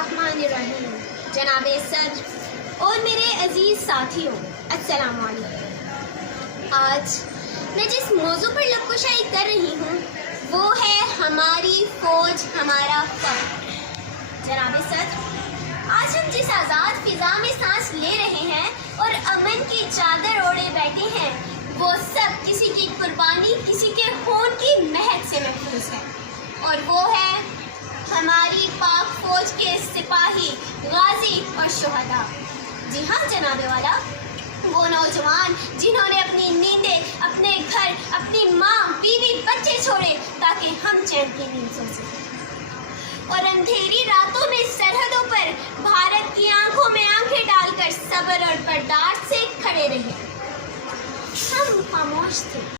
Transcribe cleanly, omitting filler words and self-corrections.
बिस्मिल्लाहिर्रहमानिर्रहीम। जनाब सदर और मेरे अजीज़ साथियों, अस्सलाम वालेकुम। आज मैं जिस मौजू पर लबकुशाई कर रही हूँ वो है हमारी फ़ौज हमारा फ़ख्र। जनाब सदर, आज हम जिस आज़ाद फ़िज़ा में सांस ले रहे हैं और अमन की चादर ओढ़े बैठे हैं, वो सब किसी की कुर्बानी, किसी के खून की महक से महफूज है, और वो है हमारी पाक फौज के सिपाही, गाजी और शुहदा। जी हाँ जनाबे वाला, वो नौजवान जिन्होंने अपनी नींदें, अपने घर, अपनी माँ, बीवी, बच्चे छोड़े ताकि हम चैन की नींद सो सकें, और अंधेरी रातों में सरहदों पर भारत की आंखों में आंखें डालकर सब्र और बर्दाश्त से खड़े रहे। हम खामोश थे,